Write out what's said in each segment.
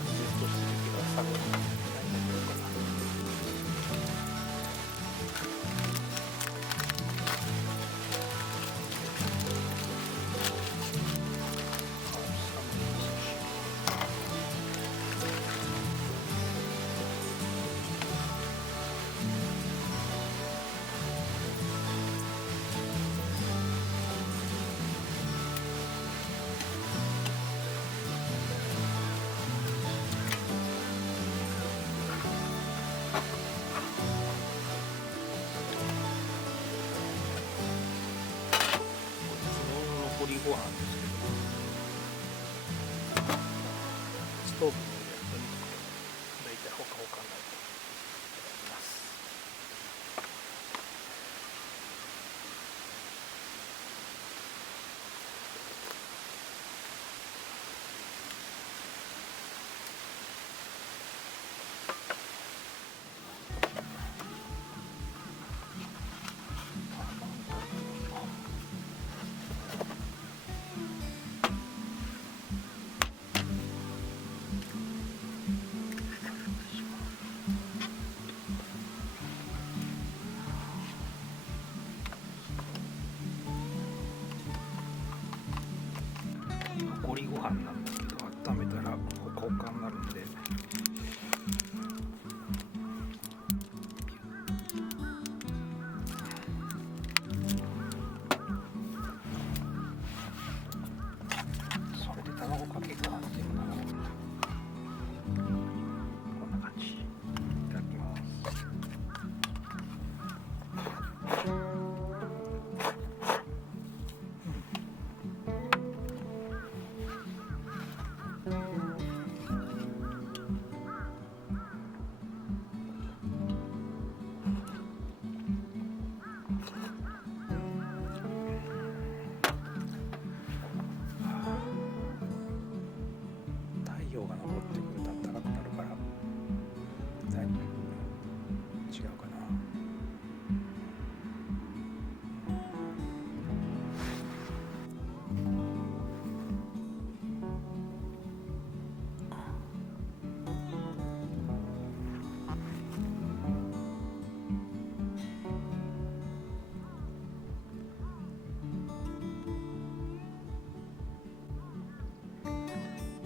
テストしてみてください。何がどうかな。残りご飯ですけど、ストーブの上でやってみると大体ほかほかになるといただきます。残りご飯なんだけど、温めたらほかほかになるんで、それで卵かけご飯っていうのかな。こんな感じ。いただきます。太陽が昇ってくると暖かくなるから、だいぶ違うかな。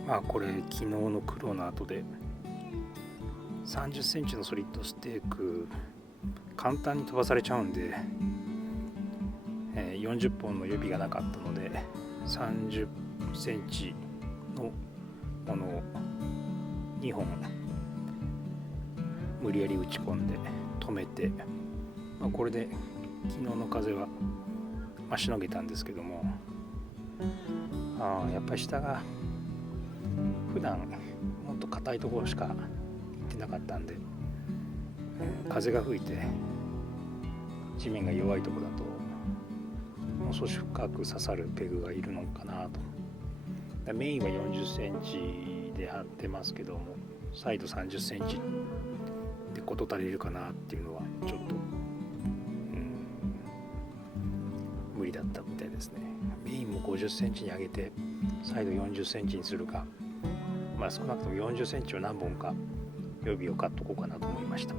まあこれ昨日の苦労の後で30センチのソリッドステーク簡単に飛ばされちゃうんで、40本の予備がなかったので30センチのものを2本無理やり打ち込んで止めて、これで昨日の風はしのげたんですけども、やっぱり下が普段もっと硬いところしか行ってなかったんで、風が吹いて地面が弱いところだともう少し深く刺さるペグがいるのかなと。メインは40センチで張ってますけども、サイド30センチで事足りるかなっていうのはちょっと、無理だったみたいですね。メインも50センチに上げてサイド40センチにするか、少なくとも40センチを何本か予備を買っとこうかなと思いました。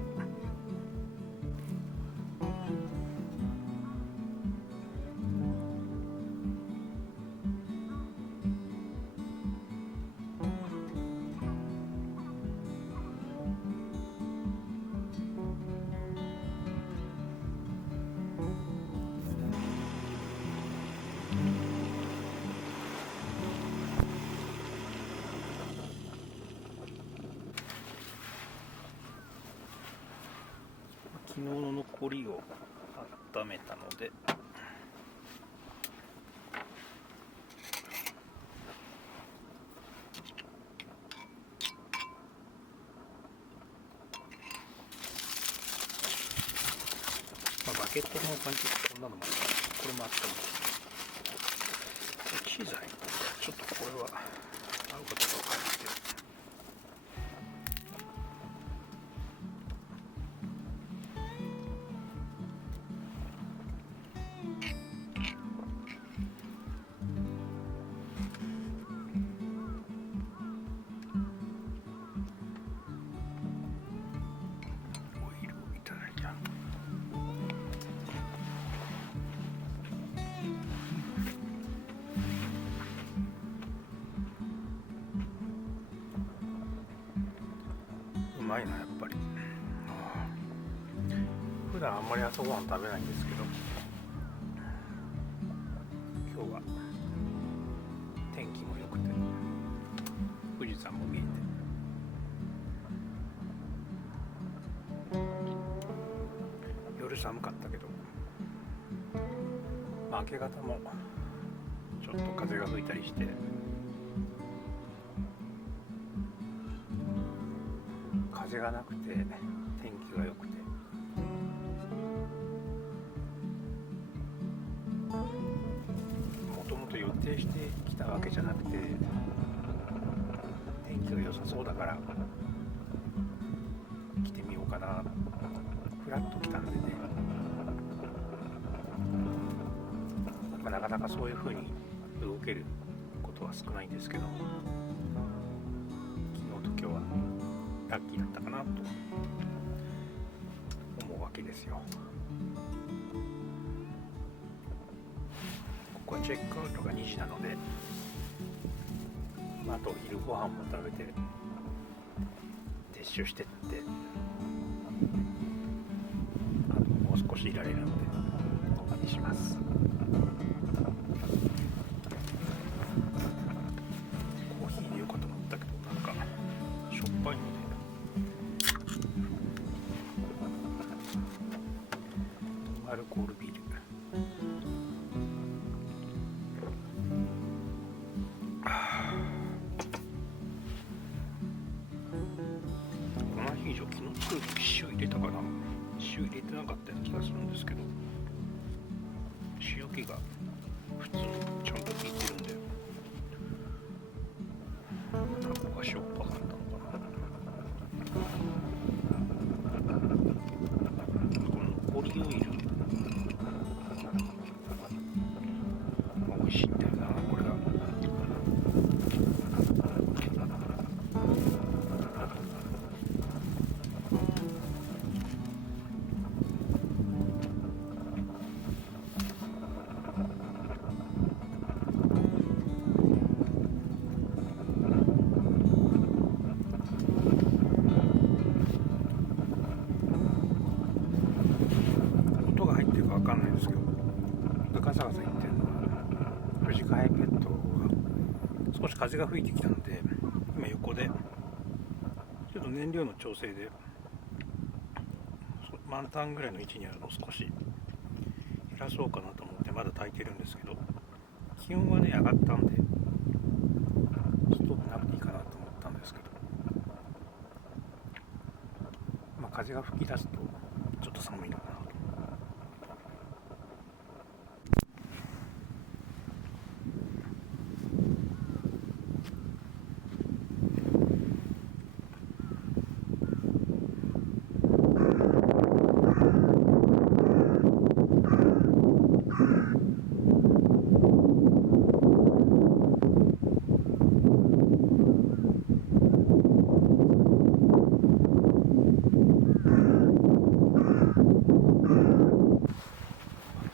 昨日の残りを温めたので、バケットの他にこんなのもあった。これもあったので、機材ちょっとこれは合うかどうかわからないけど、まいなやっぱり。普段あんまり朝ごはん食べないんですけど、今日は天気も良くて富士山も見えて、夜寒かったけど、明け方もちょっと風が吹いたりして、風がなくて天気が良くて、もともと予定してきたわけじゃなくて、天気が良さそうだから来てみようかな、ふらっと来たんでね、なかなかそういう風に動けることは少ないんですけど、昨日と今日はラッキーだったかなと思うわけですよ。ここはチェックアウトが2時なので、あと昼ご飯も食べて撤収してって、あともう少しいられるのでここにします。コーヒーでよかと思ったけど、なんかしょっぱいのでアルコールビール。この日以上、昨日作る時塩入れたかな、塩入れてなかったような気がするんですけど、塩気が普通にちゃんと効いてるんで、ここがしょっぱかったのかな。このオリーブオイル美味しいんだよな、これが。音が入ってるかわかんないですけど、ガサガサ言ってるのはフジカ iPad が少し風が吹いてきたので、今横でちょっと燃料の調整で満タンぐらいの位置にあるのを少し減らそうかなと思ってまだ炊いてるんですけど、気温はね上がったんでストーブなくていいかなと思ったんですけど、風が吹き出すとちょっと寒いのかなと。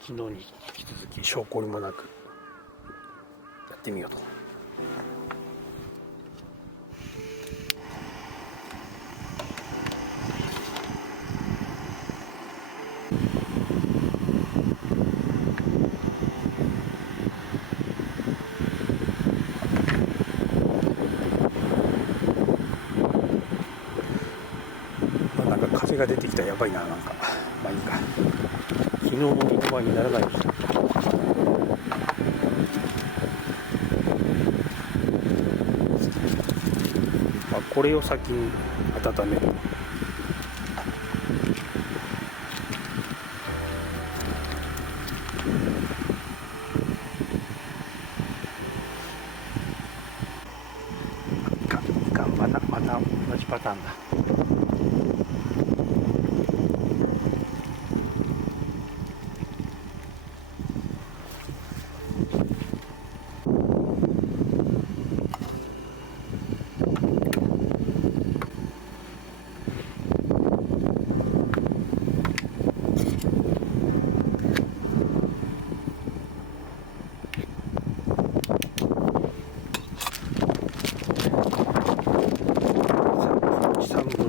昨日に引き続き証拠りもなくやってみようと。なんか風が出てきたらやばいな、なんかまあいいか、昨日の2倍にならないようにした。これを先に温める。また同じパターンだ。3分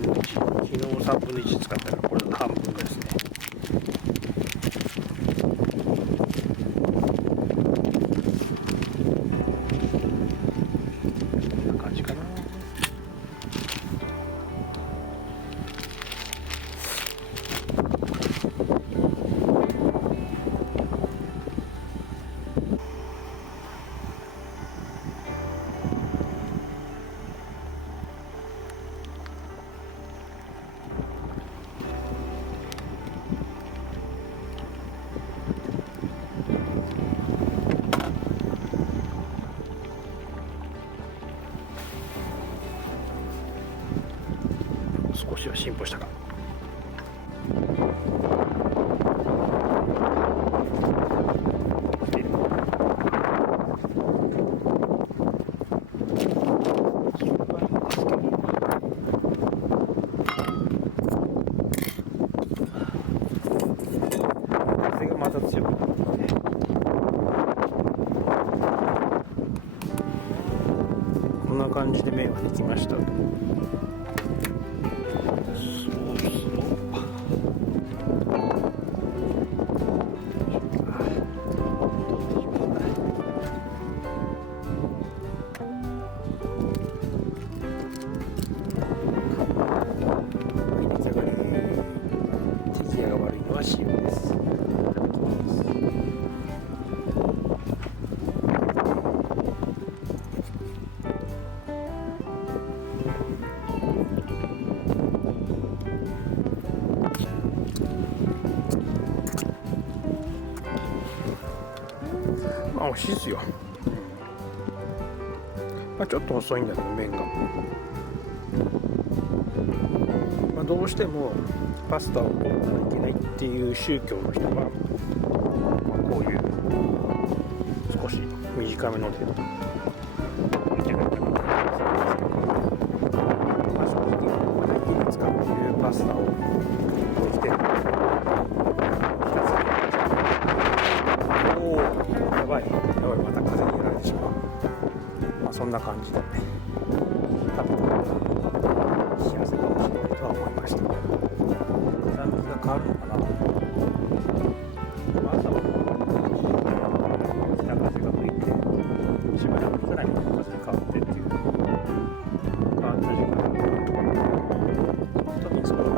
少しは進歩したか。風がまた強くなってね。こんな感じで麺はできました。手際が悪いのは塩です。美味しいですよ。ちょっと細いんだけど麺が、どうしてもパスタを取らなきゃいけないっていう宗教の人は、こういう少し短めので置いてるんだけど、正直家で使っているパスタを置いてやばいまた風にやられてしまう。そんな感じで食べたら幸せかもしれないとは思いました。風向きが変わるのかな。朝は北風が吹いて、しばらくさらに風に変わってっていう変わった時間が特にそうだね。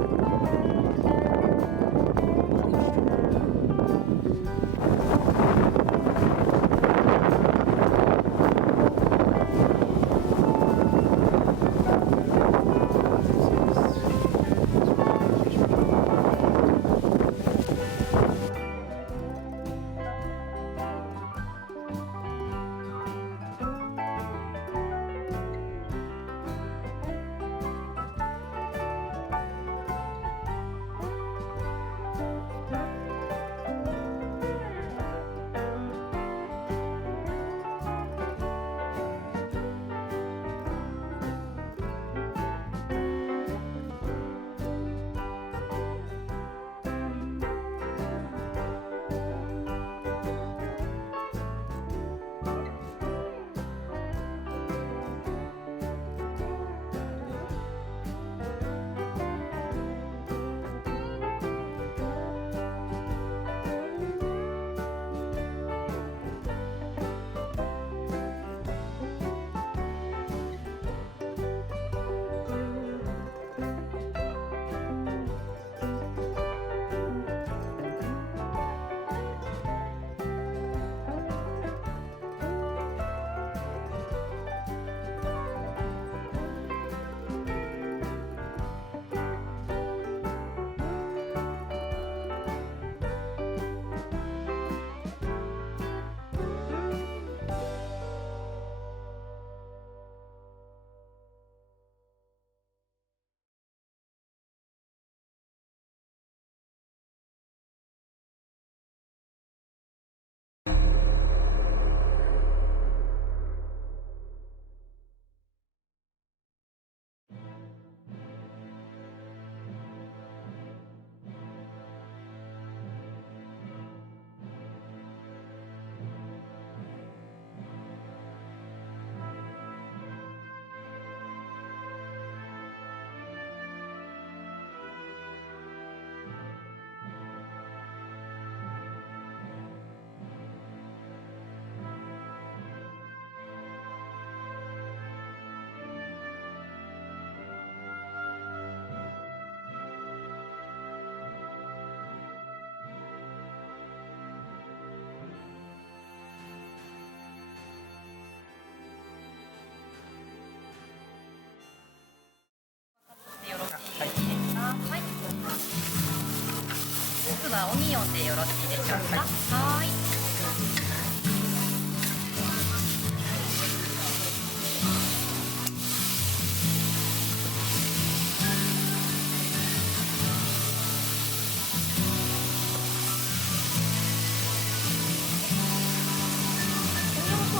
はオニオンでよろしいでしょうか。はい。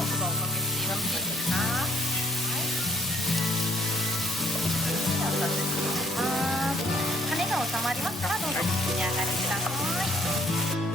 そばおかけしてよろしいですか？はい。お待たせします。羽が収まりましたらどうぞお召し上がりください。